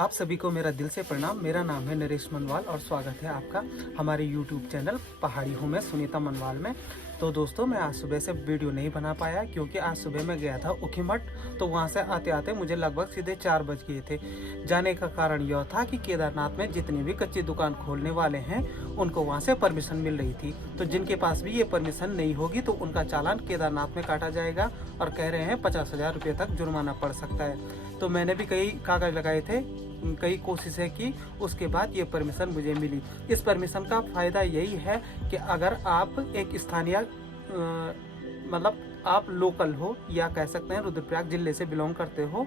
आप सभी को मेरा दिल से प्रणाम। मेरा नाम है नरेश मनवाल और स्वागत है आपका हमारे YouTube चैनल पहाड़ी हूँ मैं सुनीता मनवाल में। तो दोस्तों, मैं आज सुबह से वीडियो नहीं बना पाया क्योंकि आज सुबह मैं गया था ऊखीमठ। तो वहाँ से आते आते मुझे लगभग सीधे 4 बज गए थे। जाने का कारण यह था कि केदारनाथ में जितनी भी कच्ची दुकान खोलने वाले हैं उनको वहाँ से परमिशन मिल रही थी। तो जिनके पास भी ये परमिशन नहीं होगी तो उनका चालान केदारनाथ में काटा जाएगा और कह रहे हैं 50,000 रुपये तक जुर्माना पड़ सकता है। तो मैंने भी कई कागज लगाए थे, कई कोशिशें की, उसके बाद ये परमिशन मुझे मिली। इस परमिशन का फ़ायदा यही है कि अगर आप एक स्थानीय मतलब आप लोकल हो या कह सकते हैं रुद्रप्रयाग जिले से बिलोंग करते हो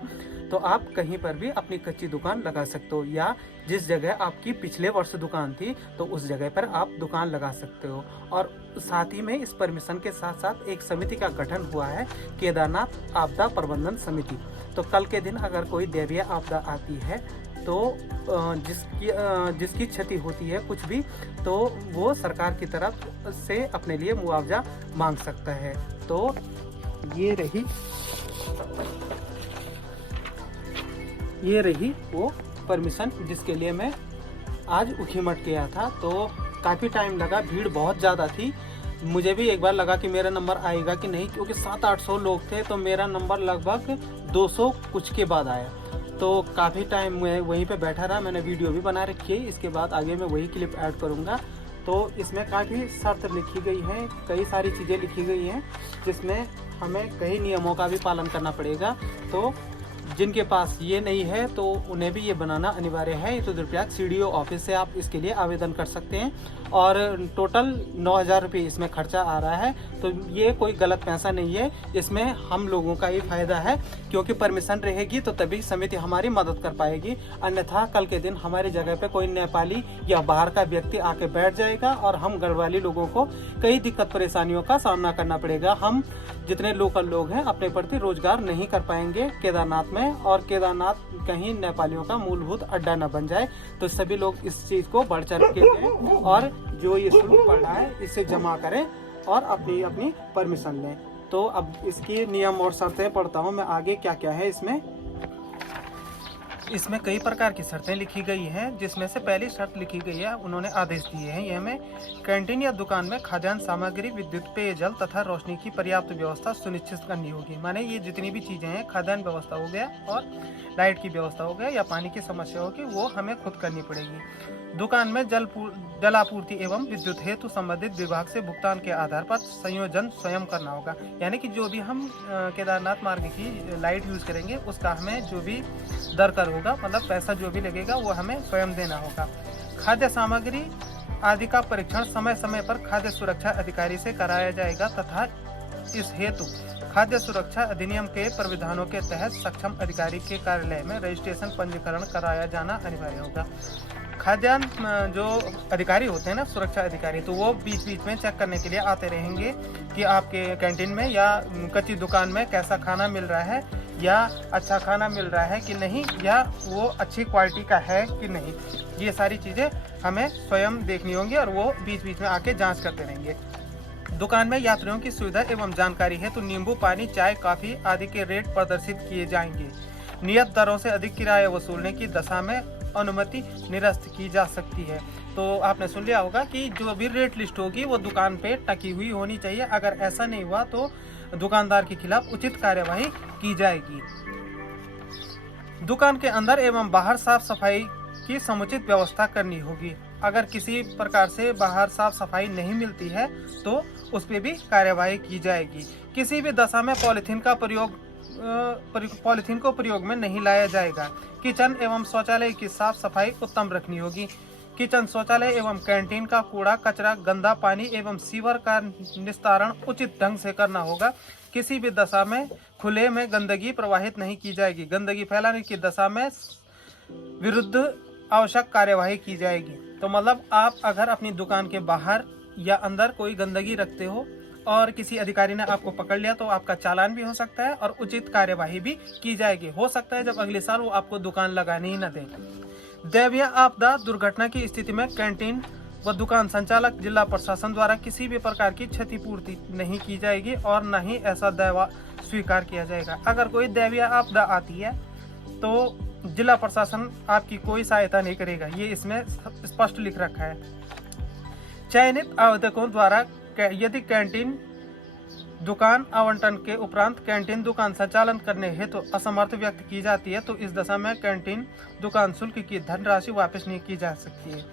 तो आप कहीं पर भी अपनी कच्ची दुकान लगा सकते हो, या जिस जगह आपकी पिछले वर्ष दुकान थी तो उस जगह पर आप दुकान लगा सकते हो। और साथ ही में इस परमिशन के साथ साथ एक समिति का गठन हुआ है, केदारनाथ आपदा प्रबंधन समिति। तो कल के दिन अगर कोई दैवीय आपदा आती है तो जिसकी क्षति होती है कुछ भी, तो वो सरकार की तरफ से अपने लिए मुआवजा मांग सकता है। तो ये रही वो परमिशन जिसके लिए मैं आज ऊखीमठ गया था। तो काफ़ी टाइम लगा, भीड़ बहुत ज़्यादा थी। मुझे भी एक बार लगा कि मेरा नंबर आएगा कि नहीं, क्योंकि 700-800 लोग थे तो मेरा नंबर लगभग 200 कुछ के बाद आया। तो काफ़ी टाइम मैं वहीं पे बैठा रहा। मैंने वीडियो भी बना रखी है, इसके बाद आगे मैं वही क्लिप ऐड करूँगा। तो इसमें काफ़ी शर्त लिखी गई है, कई सारी चीज़ें लिखी गई हैं जिसमें हमें कई नियमों का भी पालन करना पड़ेगा। तो जिनके पास ये नहीं है तो उन्हें भी ये बनाना अनिवार्य है। तो रुद्रप्रयाग CDO ऑफिस से आप इसके लिए आवेदन कर सकते हैं और टोटल 9,000 रुपये इसमें खर्चा आ रहा है। तो ये कोई गलत पैसा नहीं है, इसमें हम लोगों का ही फायदा है क्योंकि परमिशन रहेगी तो तभी समिति हमारी मदद कर पाएगी। अन्यथा कल के दिन हमारी जगह पे कोई नेपाली या बाहर का व्यक्ति आके बैठ जाएगा और हम गढ़वाली लोगों को कई दिक्कत परेशानियों का सामना करना पड़ेगा। हम जितने लोकल लोग हैं अपने प्रति रोजगार नहीं कर पाएंगे केदारनाथ में, और केदारनाथ कहीं नेपालियों का मूलभूत अड्डा न बन जाए। तो सभी लोग इस चीज़ को बढ़ चढ़ के लें और जो ये शुल्क पड़ रहा है इसे जमा करें और अपनी अपनी परमिशन लें। तो अब इसकी नियम और शर्तें पढ़ता हूँ मैं आगे क्या क्या है इसमें कई प्रकार की शर्तें लिखी गई हैं, जिसमें से पहली शर्त लिखी गई है, उन्होंने आदेश दिए हैं ये हमें, कैंटीन या दुकान में खाद्यान्न सामग्री, विद्युत, पेयजल तथा रोशनी की पर्याप्त व्यवस्था सुनिश्चित करनी होगी। माने ये जितनी भी चीज़ें हैं, खाद्यान्न व्यवस्था हो गया और लाइट की व्यवस्था हो गया या पानी की समस्या होगी, वो हमें खुद करनी पड़ेगी। दुकान में जल आपूर्ति एवं विद्युत हेतु संबंधित विभाग से भुगतान के आधार पर संयोजन स्वयं करना होगा। यानी कि जो भी हम केदारनाथ मार्ग की लाइट यूज़ करेंगे उसका हमें जो भी दर कर होगा, मतलब पैसा जो भी लगेगा वो हमें स्वयं देना होगा। खाद्य सामग्री आदि का परीक्षण समय समय पर खाद्य सुरक्षा अधिकारी से कराया जाएगा तथा इस हेतु खाद्य सुरक्षा अधिनियम के प्रावधानों के तहत सक्षम अधिकारी के कार्यालय में रजिस्ट्रेशन पंजीकरण कराया जाना अनिवार्य होगा। खाद्यान्न जो अधिकारी होते हैं ना, सुरक्षा अधिकारी, तो वो बीच बीच में चेक करने के लिए आते रहेंगे कि आपके कैंटीन में या कच्ची दुकान में कैसा खाना मिल रहा है, या अच्छा खाना मिल रहा है कि नहीं, या वो अच्छी क्वालिटी का है कि नहीं। ये सारी चीज़ें हमें स्वयं देखनी होंगी और वो बीच बीच में आके जांच करते रहेंगे। दुकान में यात्रियों की सुविधा एवं जानकारी है तो नींबू पानी, चाय, कॉफ़ी आदि के रेट प्रदर्शित किए जाएंगे। नियत दरों से अधिक किराया वसूलने की दशा में अनुमति निरस्त की जा सकती है। तो आपने सुन लिया होगा कि जो भी रेट लिस्ट होगी वो दुकान पे टकी हुई होनी चाहिए। अगर ऐसा नहीं हुआ तो दुकानदार के खिलाफ उचित कार्यवाही की जाएगी। दुकान के अंदर एवं बाहर साफ सफाई की समुचित व्यवस्था करनी होगी। अगर किसी प्रकार से बाहर साफ सफाई नहीं मिलती है तो उस पर भी कार्यवाही की जाएगी। किसी भी दशा में पॉलीथीन को प्रयोग में नहीं लाया जाएगा। किचन एवं शौचालय की साफ सफाई उत्तम रखनी होगी। किचन, शौचालय एवं कैंटीन का कूड़ा कचरा, गंदा पानी एवं सीवर का निस्तारण उचित ढंग से करना होगा। किसी भी दशा में खुले में गंदगी प्रवाहित नहीं की जाएगी। गंदगी फैलाने की दशा में विरुद्ध आवश्यक कार्यवाही की जाएगी। तो मतलब आप अगर अपनी दुकान के बाहर या अंदर कोई गंदगी रखते हो और किसी अधिकारी ने आपको पकड़ लिया तो आपका चालान भी हो सकता है और उचित कार्यवाही भी की जाएगी। हो सकता है जब अगले साल वो आपको दुकान लगाने ही न दें। दैवीय आपदा दुर्घटना की स्थिति में कैंटीन व दुकान संचालक जिला प्रशासन द्वारा किसी भी प्रकार की क्षतिपूर्ति नहीं की जाएगी और न ही ऐसा दावा स्वीकार किया जाएगा। अगर कोई दैवीय आपदा आती है तो जिला प्रशासन आपकी कोई सहायता नहीं करेगा, ये इसमें स्पष्ट लिख रखा है। चयनित आवेदकों द्वारा यदि कैंटीन दुकान आवंटन के उपरांत कैंटीन दुकान संचालन करने हेतु तो असमर्थ व्यक्त की जाती है तो इस दशा में कैंटीन दुकान शुल्क की धनराशि वापस नहीं की जा सकती है।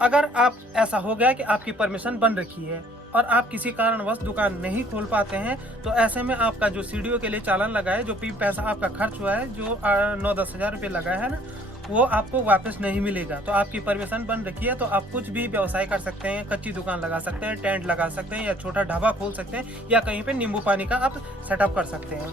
अगर आप ऐसा हो गया कि आपकी परमिशन बन रखी है और आप किसी कारणवश दुकान नहीं खोल पाते हैं, तो ऐसे में आपका जो सीडीओ के लिए चालान लगा है, जो भी पैसा आपका खर्च हुआ है, जो 9-10 हज़ार रुपये लगा है ना, वो आपको वापस नहीं मिलेगा। तो आपकी परमिशन बन रखी है तो आप कुछ भी व्यवसाय कर सकते हैं, कच्ची दुकान लगा सकते हैं, टेंट लगा सकते हैं, या छोटा ढाबा खोल सकते हैं, या कहीं पे नींबू पानी का आप सेटअप कर सकते हैं।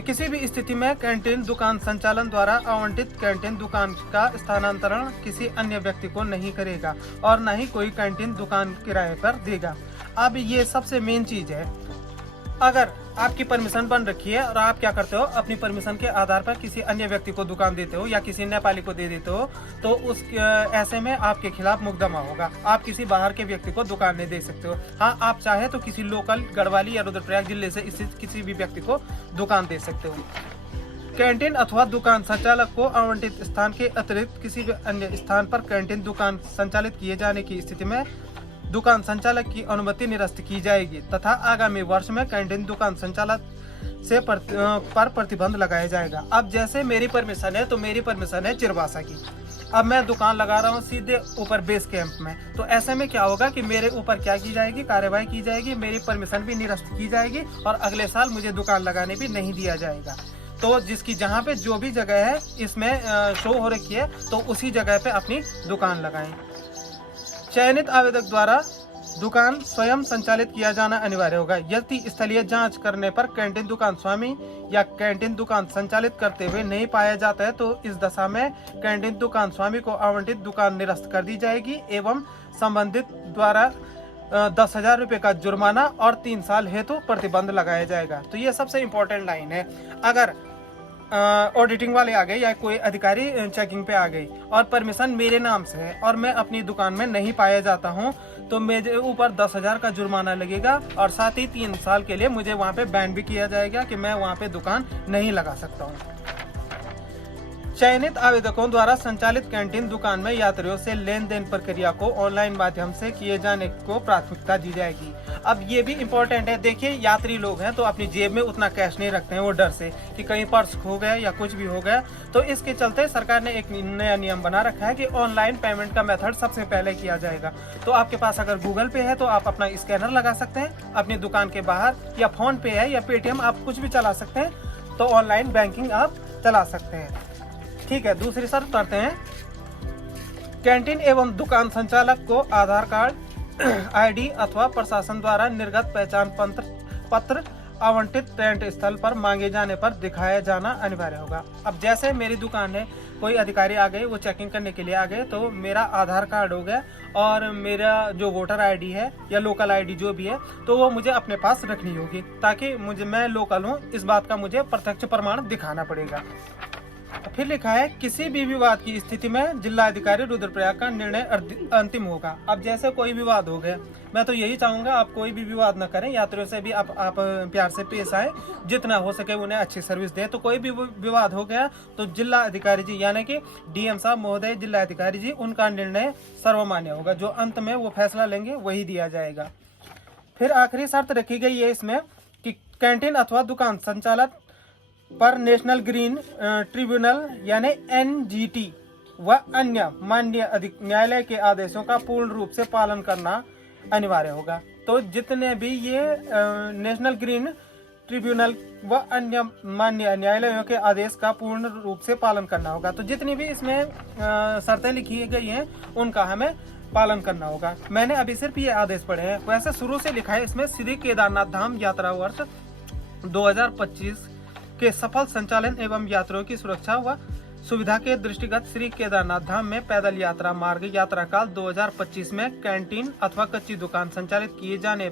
किसी भी स्थिति में कैंटीन दुकान संचालन द्वारा आवंटित कैंटीन दुकान का स्थानांतरण किसी अन्य व्यक्ति को नहीं करेगा और न ही कोई कैंटीन दुकान किराए पर देगा। अब ये सबसे मेन चीज है, अगर आपकी परमिशन बन रखी है और आप क्या करते हो, अपनी परमिशन के आधार पर किसी अन्य व्यक्ति को दुकान देते हो या किसी नेपाली को दे देते हो, तो उस ऐसे में आपके खिलाफ मुकदमा होगा। आप किसी बाहर के व्यक्ति को दुकान नहीं दे सकते हो। हाँ, आप चाहे तो किसी लोकल गढ़वाली या रुद्रप्रयाग जिले से स्थित किसी भी व्यक्ति को दुकान दे सकते हो। कैंटीन अथवा दुकान संचालक को आवंटित स्थान के अतिरिक्त किसी भी अन्य स्थान पर कैंटीन दुकान संचालित किए जाने की स्थिति में दुकान संचालक की अनुमति निरस्त की जाएगी तथा आगामी वर्ष में कैंटीन दुकान संचालक से पर प्रतिबंध लगाया जाएगा। अब जैसे मेरी परमिशन है, तो मेरी परमिशन है चिरवासा की। अब मैं दुकान लगा रहा हूँ सीधे ऊपर बेस कैंप में, तो ऐसे में क्या होगा कि मेरे ऊपर क्या की जाएगी, कार्रवाई की जाएगी, मेरी परमिशन भी निरस्त की जाएगी और अगले साल मुझे दुकान लगाने भी नहीं दिया जाएगा। तो जिसकी जहाँ पे जो भी जगह है इसमें शो हो रखी है, तो उसी जगह पे अपनी दुकान लगाएं। चयनित आवेदक द्वारा दुकान स्वयं संचालित किया जाना अनिवार्य होगा। यदि स्थलीय जांच करने पर कैंटीन दुकान स्वामी या कैंटीन दुकान संचालित करते हुए नहीं पाया जाता है तो इस दशा में कैंटीन दुकान स्वामी को आवंटित दुकान निरस्त कर दी जाएगी एवं संबंधित द्वारा 10,000 रुपये का जुर्माना और 3 साल हेतु प्रतिबंध लगाया जाएगा। तो ये सबसे इम्पोर्टेंट लाइन है। अगर ऑडिटिंग वाले आ गए या कोई अधिकारी चेकिंग पे आ गई और परमिशन मेरे नाम से है और मैं अपनी दुकान में नहीं पाया जाता हूं, तो मेरे ऊपर 10,000 का जुर्माना लगेगा और साथ ही 3 साल के लिए मुझे वहां पे बैन भी किया जाएगा कि मैं वहां पे दुकान नहीं लगा सकता हूं। चयनित आवेदकों द्वारा संचालित कैंटीन दुकान में यात्रियों से लेन देन प्रक्रिया को ऑनलाइन माध्यम से किए जाने को प्राथमिकता दी जाएगी। अब ये भी इम्पोर्टेंट है। देखिए, यात्री लोग हैं तो अपनी जेब में उतना कैश नहीं रखते हैं, वो डर से कि कहीं पर्स खो गया या कुछ भी हो गया। तो इसके चलते सरकार ने एक नया नियम बना रखा है कि ऑनलाइन पेमेंट का मेथड सबसे पहले किया जाएगा। तो आपके पास अगर गूगल पे है तो आप अपना स्कैनर लगा सकते हैं अपनी दुकान के बाहर, या फोन पे है या पेटीएम, आप कुछ भी चला सकते हैं, तो ऑनलाइन बैंकिंग आप चला सकते हैं। ठीक है, दूसरी शर्त करते हैं। कैंटीन एवं दुकान संचालक को आधार कार्ड, आईडी अथवा प्रशासन द्वारा निर्गत पहचान पत्र आवंटित टेंट स्थल पर मांगे जाने पर दिखाया जाना अनिवार्य होगा। अब जैसे मेरी दुकान है, कोई अधिकारी आ गए, वो चेकिंग करने के लिए आ गए, तो मेरा आधार कार्ड हो गया और मेरा जो वोटर आईडी है या लोकल आईडी जो भी है, तो वो मुझे अपने पास रखनी होगी, ताकि मैं लोकल हूँ इस बात का मुझे प्रत्यक्ष प्रमाण दिखाना पड़ेगा। फिर लिखा है, किसी भी विवाद की स्थिति में जिला अधिकारी रुद्रप्रयाग का निर्णय अंतिम होगा। अब जैसे कोई विवाद हो गया, मैं तो यही चाहूंगा आप कोई भी विवाद न करें, यात्रियों से भी आप प्यार से पेश आए, जितना हो सके उन्हें अच्छी सर्विस दें। तो कोई भी विवाद हो गया तो जिला अधिकारी जी यानी कि डीएम साहब महोदय, जिला अधिकारी जी, उनका निर्णय सर्वमान्य होगा। जो अंत में वो फैसला लेंगे वही दिया जाएगा। फिर आखिरी शर्त रखी गई है इसमें कि कैंटीन अथवा दुकान संचालक पर नेशनल ग्रीन ट्रिब्यूनल यानी एनजीटी व अन्य माननीय न्यायालय के आदेशों का पूर्ण रूप से पालन करना अनिवार्य होगा। तो जितने भी ये नेशनल ग्रीन ट्रिब्यूनल व अन्य माननीय न्यायालयों के आदेश का पूर्ण रूप से पालन करना होगा। तो जितनी भी इसमें शर्तें लिखी गई हैं उनका हमें पालन करना होगा। मैंने अभी सिर्फ ये आदेश पढ़े हैं। वैसे शुरू से लिखा है इसमें, श्री केदारनाथ धाम यात्रा वर्ष 2025 के सफल संचालन एवं यात्रियों की सुरक्षा व सुविधा के दृष्टिगत श्री केदारनाथ धाम में पैदल यात्रा मार्ग यात्रा काल 2025 में कैंटीन अथवा कच्ची दुकान संचालित किए जाने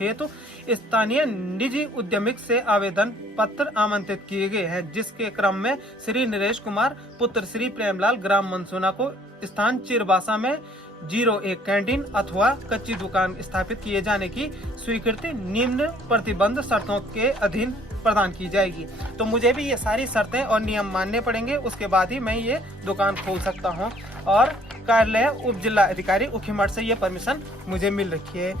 हेतु स्थानीय निजी उद्यमिक से आवेदन पत्र आमंत्रित किए गए हैं, जिसके क्रम में श्री नरेश कुमार पुत्र श्री प्रेमलाल ग्राम मनसुना को स्थान चिरबासा में 01 कैंटीन अथवा कच्ची दुकान स्थापित किए जाने की स्वीकृति निम्न प्रतिबंध शर्तों के अधीन प्रदान की जाएगी। तो मुझे भी ये सारी शर्तें और नियम मानने पड़ेंगे, उसके बाद ही मैं ये दुकान खोल सकता हूँ। और कार्यालय उप जिला अधिकारी ऊखीमठ से ये परमिशन मुझे मिल रखी है।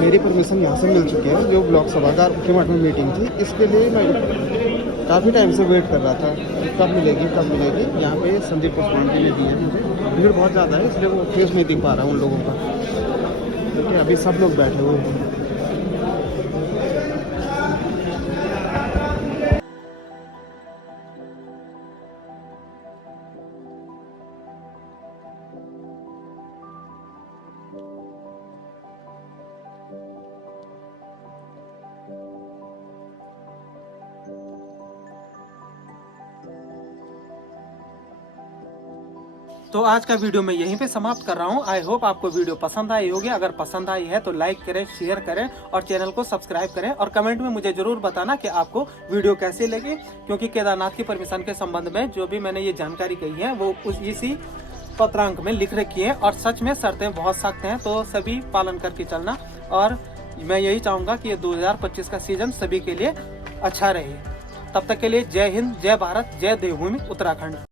मेरी परमिशन यहाँ से मिल चुकी है। जो ब्लॉक सभागार ऊखीमठ में मीटिंग थी, इसके लिए मैं काफ़ी टाइम से वेट कर रहा था कि कब मिलेगी कब मिलेगी। यहाँ पे संदीप पुष्पांडे ने दी है मुझे। भीड़ बहुत ज़्यादा है, इसलिए वो फेस नहीं दिख पा रहा उन लोगों का, क्योंकि अभी सब लोग बैठे हुए हैं। तो आज का वीडियो मैं यहीं पे समाप्त कर रहा हूँ। आई होप आपको वीडियो पसंद आई होगी। अगर पसंद आई है तो लाइक करें, शेयर करें और चैनल को सब्सक्राइब करें। और कमेंट में मुझे जरूर बताना कि आपको वीडियो कैसे लगी, क्योंकि केदारनाथ की परमिशन के संबंध में जो भी मैंने ये जानकारी कही है वो इसी पत्रांक में लिख रखी है। और सच में शर्तें बहुत सख्त हैं, तो सभी पालन करके चलना। और मैं यही चाहूंगा कि ये 2025 का सीजन सभी के लिए अच्छा रहे। तब तक के लिए जय हिंद, जय भारत, जय देवभूमि उत्तराखंड।